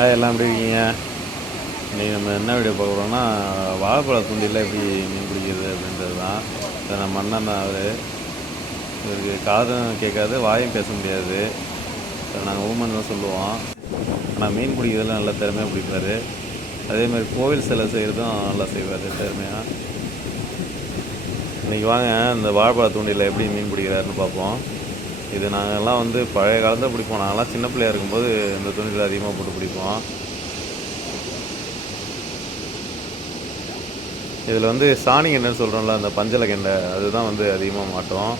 எல்லாம் எப்படி இருக்கீங்க? இன்றைக்கி நம்ம என்ன வீடியோ பார்க்க போகிறோம்னா வாழைப்பழ தூண்டியில் எப்படி மீன் பிடிக்கிறது அப்படின்றது தான். இப்போ நம்ம அண்ணன் தான் அவர். இவருக்கு காதும் கேட்காது, வாயும் பேச முடியாது. நாங்கள் ஊமன் தான் சொல்லுவோம். ஆனால் மீன் பிடிக்கிறதுல நல்லா திறமையாக பிடிப்பார். அதேமாதிரி கோவில் சிலை செய்கிறதும் நல்லா செய்வார் திறமையாக. இன்றைக்கி வாங்க இந்த வாழைப்பழ தூண்டியில் எப்படி மீன் பிடிக்கிறாருன்னு பார்ப்போம். இது நாங்கள்லாம் வந்து பழைய காலத்தில் பிடிப்போம். நாங்கள்லாம் சின்ன பிள்ளையாக இருக்கும்போது இந்த தூண்டில் அதிகமாக போட்டு பிடிப்போம். இதில் வந்து சாணி கெண்டைன்னு சொல்கிறோம்ல, அந்த பஞ்சலை கெண்டை, அதுதான் வந்து அதிகமாக மாட்டோம்.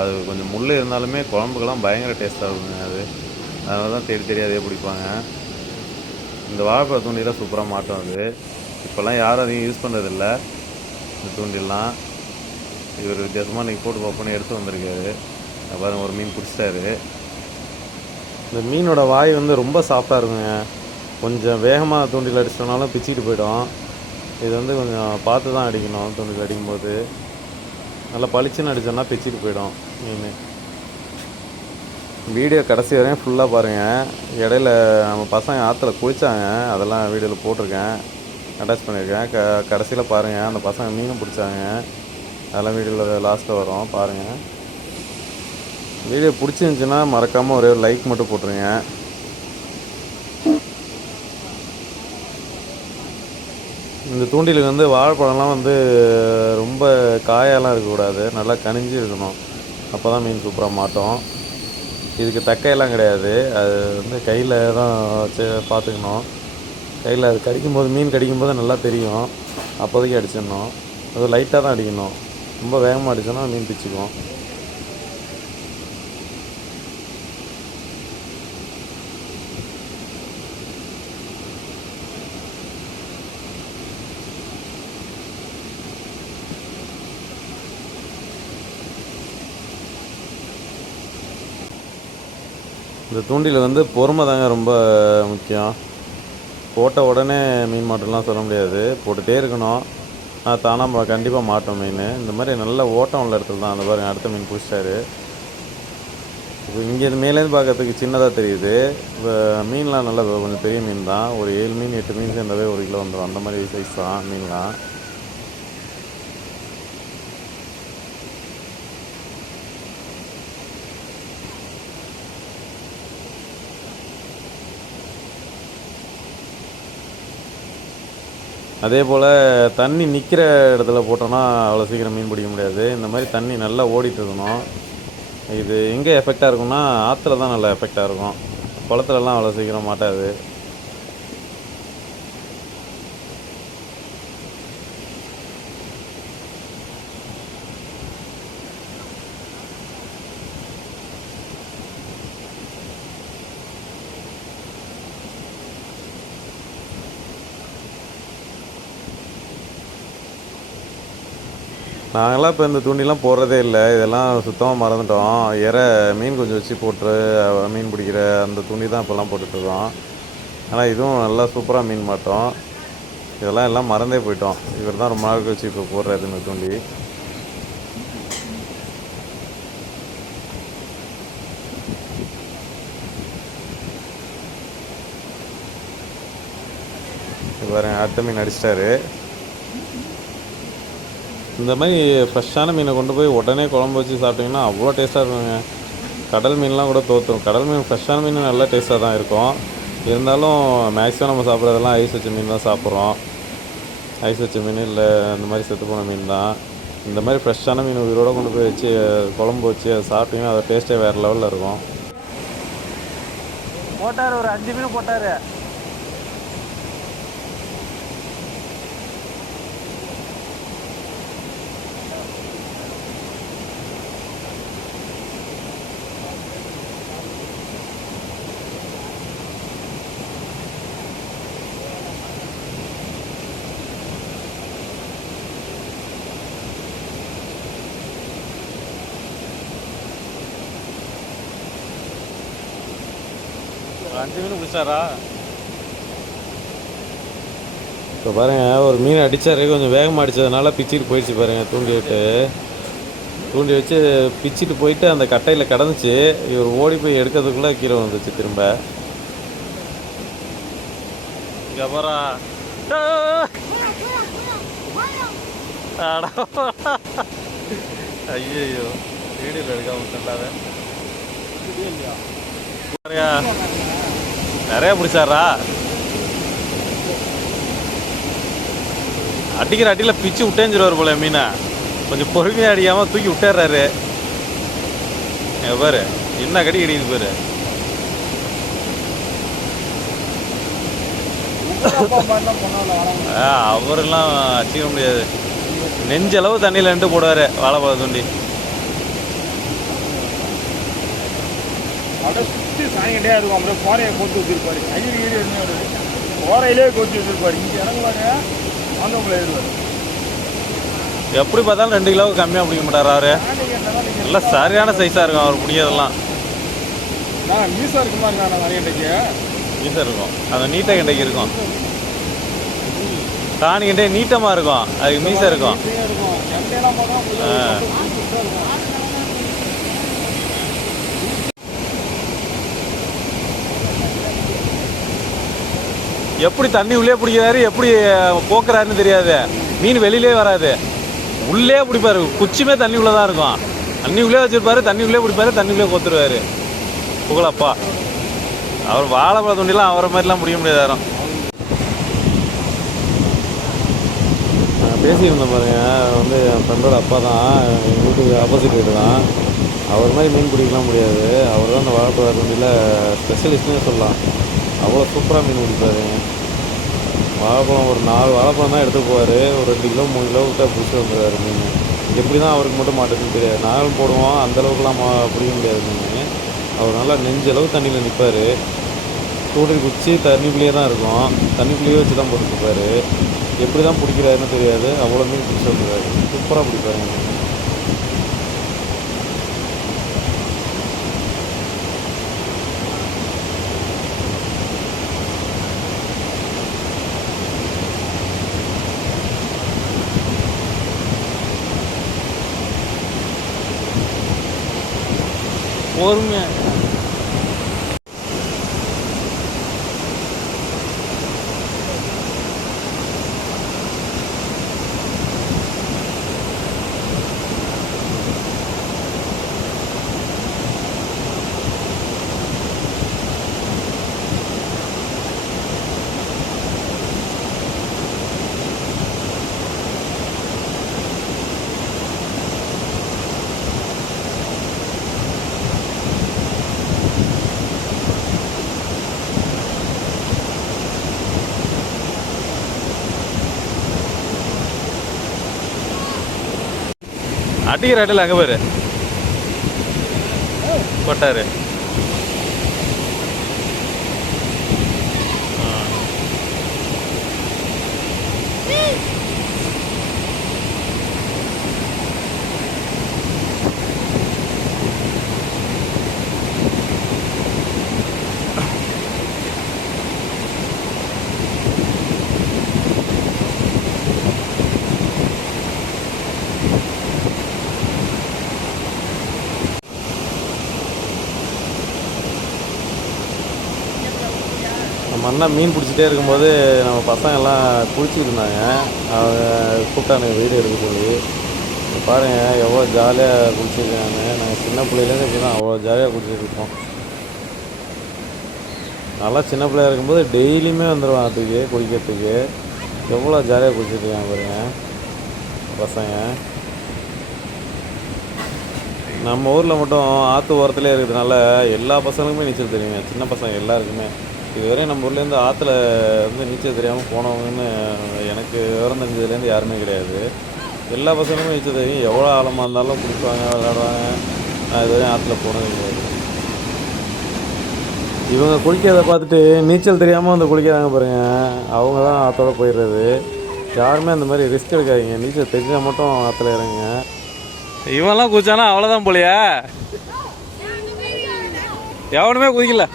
அது கொஞ்சம் முள் இருந்தாலுமே குழம்புக்கெல்லாம் பயங்கர டேஸ்ட்டாக இருக்குங்க அது. அதனால தான் தேடி தேடி அதே பிடிப்பாங்க. இந்த வாழைப்பழ தூண்டிலாம் சூப்பராக மாட்டோம் அது. இப்போல்லாம் யாரும் அதிகம் யூஸ் பண்ணுறதில்ல இந்த தூண்டிலாம். இவர் வித்தியாசமாக இன்றைக்கி போட்டு பார்ப்போன்னு எடுத்து வந்திருக்காரு. பாருங்கள், ஒரு மீன் பிடிச்சிட்டாரு. இந்த மீனோட வாய் வந்து ரொம்ப சாஃப்டாக இருக்குங்க. கொஞ்சம் வேகமாக தூண்டில் அடிச்சிட்டோம்னாலும் பிச்சுக்கிட்டு போயிடும். இது வந்து கொஞ்சம் பார்த்து தான் அடிக்கணும். தூண்டில் அடிக்கும்போது நல்லா பளிச்சுன்னு அடித்தோம்னா பிச்சுட்டு போயிடும் மீன். வீடியோ கடைசி வரையும் ஃபுல்லாக பாருங்கள். இடையில நம்ம பசங்க ஆற்றுல குளித்தாங்க, அதெல்லாம் வீடியோவில் போட்டிருக்கேன், அட்டாச் பண்ணியிருக்கேன். கடைசியில் பாருங்கள், அந்த பசங்க மீனும் பிடிச்சாங்க, அதெல்லாம் வீடியோவில் லாஸ்ட்டில் வரும் பாருங்கள். வீடியோ பிடிச்சிருந்துச்சின்னா மறக்காமல் ஒரே ஒரு லைக் மட்டும் போட்டுருங்க. இந்த தூண்டிலுக்கு வந்து வாழைப்பழம்லாம் வந்து ரொம்ப காயெல்லாம் இருக்கக்கூடாது, நல்லா கனிஞ்சு இருக்கணும். அப்போ தான் மீன் சூப்பராக மாட்டோம். இதுக்கு தக்கையெல்லாம் கிடையாது, அது வந்து கையில் தான் வச்சு பார்த்துக்கணும். கையில் அது கடிக்கும்போது, மீன் கடிக்கும்போது நல்லா தெரியும். அப்போதைக்கு அடிச்சிடணும். அது லைட்டாக தான் அடிக்கணும். ரொம்ப வேகமாக அடித்தோன்னா மீன் பிச்சுக்கும். இந்த தூண்டில் வந்து பொறுமை தாங்க ரொம்ப முக்கியம். போட்ட உடனே மீன் மாட்டோம்லாம் சொல்ல முடியாது, போட்டுகிட்டே இருக்கணும். தானாக கண்டிப்பாக மாட்டோம் மீன். இந்த மாதிரி நல்ல ஓட்டம் உள்ள இடத்துல தான். அந்த பாருங்க, அடுத்த மீன் பிடிச்சிட்டாரு. இப்போ இங்கே மேலேருந்து பார்க்கறதுக்கு சின்னதாக தெரியுது. இப்போ மீன்லாம் நல்லா கொஞ்சம் பெரிய மீன் தான். ஒரு 7 மீன் 8 மீன் சேர்ந்தாவே 1 கிலோ வந்துடும். அந்த மாதிரி சைஸ் தான் மீன்லாம். அதே போல் தண்ணி நிற்கிற இடத்துல போட்டோன்னா அவ்வளோ சீக்கிரம் மீன் பிடிக்க முடியாது. இந்த மாதிரி தண்ணி நல்லா ஓடிட்டு இருக்கணும். இது எங்கே எஃபெக்டாக இருக்கும்னா ஆற்றுல தான் நல்லா எஃபெக்டாக இருக்கும். குளத்துலலாம் அவ்வளோ சீக்கிரம் மாட்டாது. நாங்களாம் இப்போ இந்த தூண்டிலாம் போடுறதே இல்லை. இதெல்லாம் சுத்தமாக மறந்துட்டோம். மீன் கொஞ்சம் வச்சு போட்டு மீன் பிடிக்கிற அந்த தூண்டி தான் இப்போல்லாம் போட்டுட்ருக்கோம். ஆனால் இதுவும் நல்லா சூப்பராக மீன் மாட்டோம். இதெல்லாம் எல்லாம் மறந்தே போயிட்டோம். இவர் தான் ரொம்ப நாள் கழிச்சு இப்போ போடுறாரு இந்த தூண்டி. பாருங்க, அடுத்த மீன் அடிச்சிட்டாரு. இந்த மாதிரி ஃப்ரெஷ்ஷான மீனை கொண்டு போய் உடனே குழம்பு வச்சு சாப்பிட்டிங்கன்னா அவ்வளோ டேஸ்ட்டாக இருக்குங்க. கடல் மீன்லாம் கூட தோற்றும். கடல் மீன் ஃப்ரெஷ்ஷான மீன் நல்லா டேஸ்ட்டாக தான் இருக்கும். இருந்தாலும் மேக்ஸிமம் நம்ம சாப்பிட்றதெல்லாம் ஐஸ் வச்ச மீன் தான் சாப்பிட்றோம். ஐஸ் வச்ச மீன் இல்லை அந்த மாதிரி செத்து போன மீன் தான். இந்த மாதிரி ஃப்ரெஷ்ஷான மீன் உயிரோடு கொண்டு போய் வச்சு குழம்பு வச்சு அதை சாப்பிட்டிங்கன்னா அதோட டேஸ்ட்டே வேறு லெவலில் இருக்கும். போட்டார், ஒரு 5 மீன் போட்டார். அஞ்சு மீன் பிடிச்சாரா? இப்போ பாருங்கள், ஒரு மீன் அடித்தாரு, கொஞ்சம் வேகமாக அடித்ததுனால பிச்சுட்டு போயிடுச்சு பாருங்கள். தூண்டி வச்சு பிச்சுட்டு போயிட்டு அந்த கட்டையில் கிடந்துச்சு. இவர் ஓடி போய் எடுக்கிறதுக்குள்ளே கீழே வந்துச்சு திரும்ப. கபரா ஐயோ வீடியோல எடுக்காம விட்டுட்டாத நிறைய பிடிச்சாரா அடிக்கிற அடியில பிச்சு விட்டேஞ்சிருவார் போல மீனை கொஞ்சம் பொறுமையா அடிக்காம தூக்கி விட்டேறாரு பாரு என்ன கடி கடிக்குது பாரு அவரெல்லாம் அடிக்க முடியாது நெஞ்சளவு தண்ணியில நின்று போடுவாரு வாழைப்பழ தூண்டி சுற்றி சாயங்கிட்டே இருக்கும் அப்படியே கோரையை கொத்து வச்சிருப்பாரு ஐயர் கோரையிலே கொத்தி வச்சிருப்பாரு இங்கே இறங்குவாரு ஆந்தவங்களை ஏறுவாரு எப்படி பார்த்தாலும் 2 கிலோவுக்கு கம்மியாக பிடிக்க மாட்டார் அவரு நல்லா சரியான சைஸாக இருக்கும் அவர் பிடிக்கிறதெல்லாம் மீசா இருக்குமா இருக்கா நிறைய கண்டைக்கு மீசா இருக்கும் அந்த நீட்டை கண்டைக்கு இருக்கும் தானி கண்டே நீட்டமாக இருக்கும் அதுக்கு மீசா இருக்கும் எப்படி தண்ணி உள்ளே பிடிக்கிறாரு எப்படி போக்குறாருன்னு தெரியாது மீன் வெளியிலே வராது உள்ளே பிடிப்பாரு குச்சியுமே தண்ணி உள்ளே தான் இருக்கும் தண்ணி உள்ளே வச்சிருப்பாரு தண்ணி உள்ளே பிடிப்பாரு தண்ணி உள்ளே கொத்துருவாரு புகழப்பா அவர் வாழைப்பழ தூண்டிலாம் அவரை மாதிரிலாம் பிடிக்க முடியாது யாரும் பேசியிருந்தேன் பாருங்க வந்து என் ஃப்ரெண்டோட அப்பா தான் எங்கள் வீட்டுக்கு ஆப்போசிட் வீடு தான் அவர் மாதிரி மீன் பிடிக்கலாம் முடியாது அவர் தான் அந்த வாழைப்பழ தூண்டியில் ஸ்பெஷலிஸ்ட்னே சொல்லலாம் அவ்வளோ சூப்பராக மீன் பிடிப்பாரு வாழைப்பழம் ஒரு 4 வாழைப்பழம் தான் எடுத்து போவார் ஒரு 2 கிலோ 3 கிலோ விட்டா பிடிச்சி வந்துடுவார் மீன் எப்படி தான் அவருக்கு மட்டும் மாட்டுன்னு தெரியாது நாங்களும் போடுவோம் அந்தளவுக்குலாம் பிடிக்க முடியாது மீன் அவர் நல்லா நெஞ்சளவு தண்ணியில் நிற்பார் தூண்டில் குச்சி தண்ணிக்குள்ளேயே தான் இருக்கும் தண்ணிக்குள்ளேயே வச்சு தான் போட்டுருப்பார் எப்படி தான் பிடிக்கிறாருன்னு தெரியாது அவ்வளோ மீன் பிடிச்சி வந்துடுவார் சூப்பராக பிடிப்பாரு பொறுமையா அடிக்கிற அடியில் அங்கே பாரு போட்டாரு நம்ம அண்ணா மீன் பிடிச்சிட்டே இருக்கும்போது நம்ம பசங்கள்லாம் குளிச்சுட்டு இருந்தாங்க அவங்க கூப்பிட்டாங்க வீடியோ எடுக்க சொல்லி பாருங்கள் எவ்வளோ ஜாலியாக குளிச்சிருக்காங்க நாங்கள் சின்ன பிள்ளையிலேருந்து இப்படி தான் அவ்வளோ ஜாலியாக குளிச்சுட்டு இருக்கோம் நல்லா சின்ன பிள்ளையாக இருக்கும்போது டெய்லியுமே வந்துடுவோம் அதுக்கு குளிக்கிறதுக்கு எவ்வளோ ஜாலியாக குளிச்சுட்ருக்காங்க பாருங்கள் பசங்க நம்ம ஊரில் மட்டும் ஆற்று ஓரத்துலேயே இருக்கிறதுனால எல்லா பசங்களுக்குமே நீச்சல் தெரியுங்க சின்ன பசங்க எல்லாருக்குமே இதுவரையும் நம்ம ஊர்லேருந்து ஆற்றுல வந்து நீச்சல் தெரியாமல் போனவங்கன்னு எனக்கு விவரம் தெரிஞ்சதுலேருந்து யாருமே கிடையாது எல்லா பசங்களுமே நீச்சல் தெரியும் எவ்வளோ ஆழமாக இருந்தாலும் பிடிப்பாங்க விளையாடுவாங்க நான் இதுவரையும் ஆற்றுல போனது கிடையாது இவங்க குளிக்கிறத பார்த்துட்டு நீச்சல் தெரியாமல் வந்து குளிக்கிறாங்க பாருங்கள் அவங்க தான் ஆற்றோட போயிடுறது யாருமே அந்த மாதிரி ரிஸ்க் எடுக்காதீங்க நீச்சல் தெரிஞ்சால் மட்டும் ஆற்றுல இறங்குங்க இவன்லாம் குதிச்சானா அவ்வளோதான் போலையா எவனுமே குதிக்கல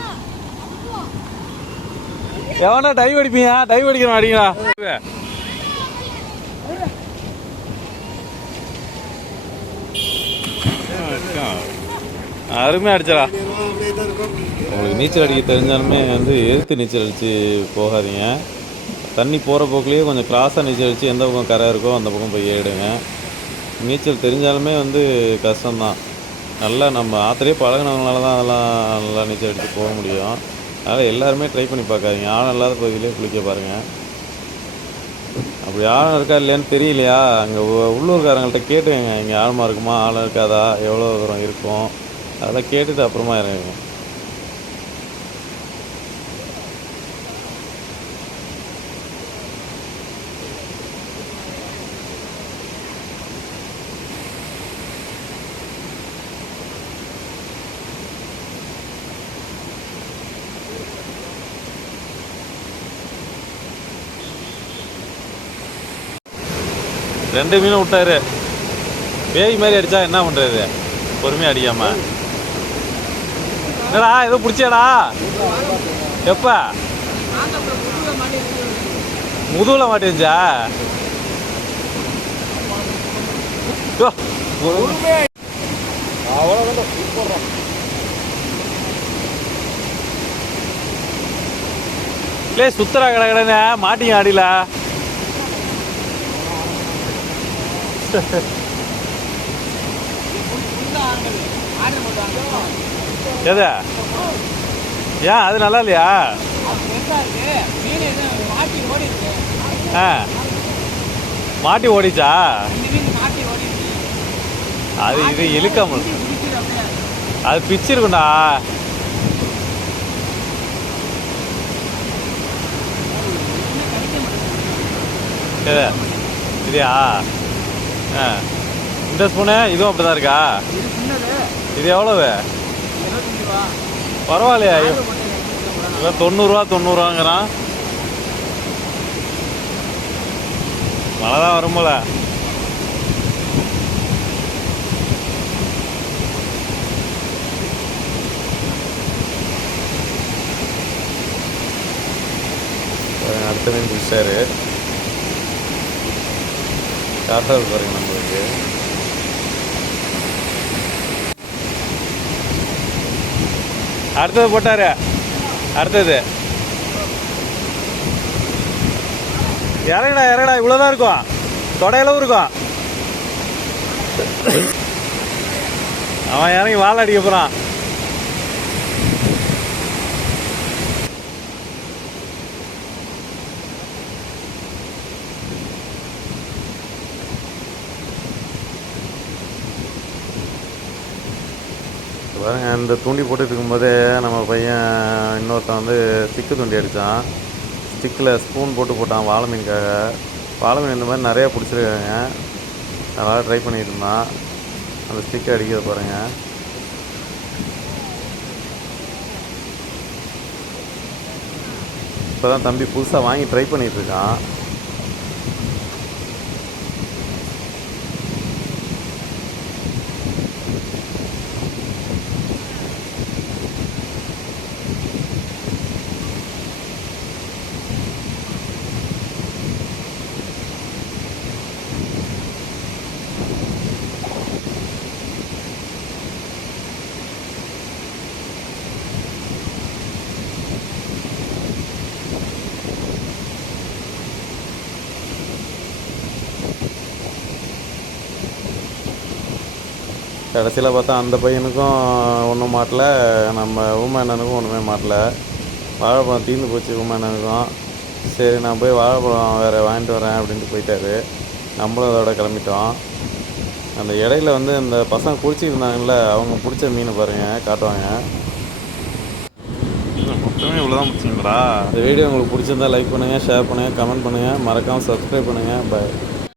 எவனா டைவ் அடிப்பீங்க டைவ் அடிக்கணும் அடிங்களா அருமையாக அடிச்சடா உங்களுக்கு நீச்சல் அடிக்க தெரிஞ்சாலுமே வந்து எதிர்த்து நீச்சல் அடித்து போகாதீங்க தண்ணி போகிற போக்குலேயே கொஞ்சம் கிராஸாக நீச்சல் அடித்து எந்த பக்கம் கரை இருக்கோ அந்த பக்கம் போய் ஏறிடுங்க. நீச்சல் தெரிஞ்சாலுமே வந்து கஷ்டம்தான். நல்லா நம்ம ஆற்றுலேயே பழகினவங்களால தான் அதெல்லாம் நல்லா நீச்சல் அடித்து போக முடியும். அதனால் எல்லாருமே ட்ரை பண்ணி பார்க்காதீங்க. ஆழம் இல்லாத பகுதியிலே குளிக்க பாருங்கள். அப்படி ஆழம் இருக்கா இல்லையான்னு தெரியலையா, அங்கே உள்ளூர்காரங்கள்ட்ட கேட்டுங்க, இங்கே ஆழமாக இருக்குமா, ஆழம் இருக்காதா, எவ்வளோ தூரம் இருக்கும், அதெல்லாம் கேட்டுட்டு அப்புறமா இறங்குங்க. ரெண்டு மீனும் விட்டாரு. பேய் மாதிரி அடித்தா என்ன பண்ணுறது, பொறுமையாக அடிக்காம. என்னடா ஏதோ பிடிச்சியாடா? எப்போ? முதுகில் மாட்டிருந்துச்சா? இல்லை சுத்தரா கடை கடைன்னு மாட்டிங்க அடியில. எது ஏன் அது நல்லா இல்லையா? ஆ மாட்டி ஓடிச்சா? அது இது இழுக்காமல் அது பிச்சிருக்குண்டா. எது இதுயா? ஆ இந்த ஸ்பூனு இதுவும் அப்படி தான் இருக்கா? இது எவ்வளவு? பரவாயில்லையா? இவன் 90 ரூபாங்கிறான். மழை தான் வரும்போல. அடுத்த மீன் பிடிச்சாரு. காட்டாது பாருங்க நம்மளுக்கு. அடுத்தது போட்டாரு. அடுத்தது இறங்கடா இறங்கடா. இவ்வளோதான் இருக்கும், தொடையளவு இருக்கும். அவன் இறங்கி வாழை அடிக்க போகிறான். பாருங்க, இந்த தூண்டி போட்டுட்டு இருக்கும்போதே நம்ம பையன் இன்னொருத்தன் வந்து ஸ்டிக்கு தூண்டி அடித்தான். ஸ்டிக்கில் ஸ்பூன் போட்டான் வாழை மீனுக்காக. வாழை மீன் இந்த மாதிரி நிறையா பிடிச்சிருக்காங்க. அதனால் ட்ரை பண்ணிட்டு இருந்தான். அந்த ஸ்டிக்கை அடிக்கிறத பாருங்கள். இப்போ தான் தம்பி புதுசாக வாங்கி ட்ரை பண்ணிகிட்ருக்கான். கடைசியில் பார்த்தா அந்த பையனுக்கும் ஒன்றும் மாட்டல, நம்ம ஊமண்ணனுக்கும் ஒன்றுமே மாட்டல. வாழைப்பழம் தீர்ந்து போச்சு ஊமண்ணனுக்கும். சரி நான் போய் வாழைப்பழம் வேறு வாங்கிட்டு வரேன் அப்படின்ட்டு போயிட்டாரு. நம்மளும் அதோட கிளம்பிட்டோம். அந்த இடையில வந்து அந்த பசங்க குளிச்சிட்டு இருந்தாங்கல்ல, அவங்க பிடிச்ச மீனை பாருங்கள், காட்டுவாங்க. மொத்தமே இவ்வளோதான் பிடிச்சிங்களா? இந்த வீடியோ உங்களுக்கு பிடிச்சிருந்தா லைக் பண்ணுங்கள், ஷேர் பண்ணுங்கள், கமெண்ட் பண்ணுங்கள், மறக்காமல் சப்ஸ்கிரைப் பண்ணுங்கள். பாய்.